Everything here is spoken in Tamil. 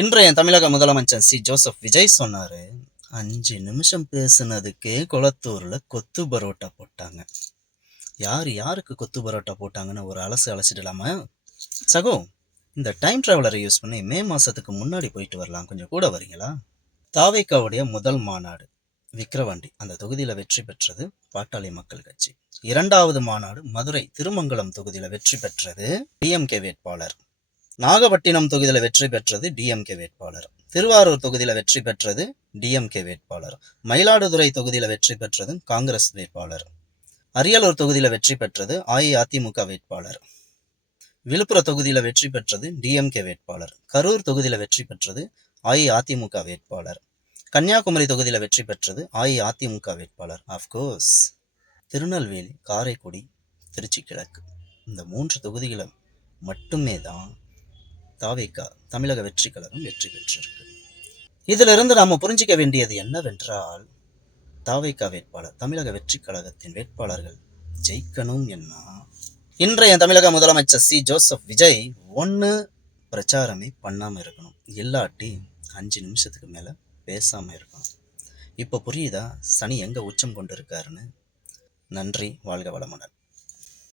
இன்றைய தமிழக முதலமைச்சர் ஜோசப் விஜய் சொன்னாரு, 5 நிமிஷம் பேசுனதுக்கே கொளத்தூர்ல கொத்து பரோட்டா போட்டாங்க. யாருக்கு கொத்து பரோட்டா போட்டாங்கன்னு ஒரு அலசிடலாமா? சகோ, இந்த டைம் டிராவலரை யூஸ் பண்ணி மே மாசத்துக்கு முன்னாடி போயிட்டு வரலாம். கொஞ்சம் கூட வரீங்களா? தாவேக்காவுடைய முதல் மாநாடு விக்கிரவாண்டி அந்த தொகுதியில வெற்றி பெற்றது பாட்டாளி மக்கள் கட்சி. 2வது மாநாடு மதுரை திருமங்கலம் தொகுதியில வெற்றி பெற்றது டிஎம்கே வேட்பாளர். நாகப்பட்டினம் தொகுதியில் வெற்றி பெற்றது டிஎம்கே வேட்பாளர். திருவாரூர் தொகுதியில் வெற்றி பெற்றது டிஎம்கே வேட்பாளர். மயிலாடுதுறை தொகுதியில் வெற்றி பெற்றது காங்கிரஸ் வேட்பாளர். அரியலூர் தொகுதியில் வெற்றி பெற்றது அஇஅதிமுக வேட்பாளர். விழுப்புரம் தொகுதியில் வெற்றி பெற்றது டிஎம்கே வேட்பாளர். கரூர் தொகுதியில் வெற்றி பெற்றது அஇஅதிமுக வேட்பாளர். கன்னியாகுமரி தொகுதியில் வெற்றி பெற்றது அஇஅதிமுக வேட்பாளர். ஆஃப்கோர்ஸ் திருநெல்வேலி, காரைக்குடி, திருச்சி கிழக்கு இந்த 3 தொகுதிகளை மட்டுமே தான் தாவேகா தமிழக வெற்றி கழகம் வெற்றி பெற்றிருக்கு. இதிலிருந்து நாம புரிஞ்சிக்க வேண்டியது என்னவென்றால், தாவேகா வேட்பாளர் தமிழக வெற்றி கழகத்தின் வேட்பாளர்கள் ஜெயிக்கணும் என்ன, இன்றைய தமிழக முதலமைச்சர் ஜோசப் விஜய் ஒன்று பிரச்சாரமே பண்ணாம இருக்கணும், இல்லாட்டி 5 நிமிஷத்துக்கு மேல பேசாம இருக்கணும். இப்போ புரியுதா சனி எங்க உச்சம் கொண்டு இருக்காருன்னு? நன்றி, வாழ்க வளமுடன்.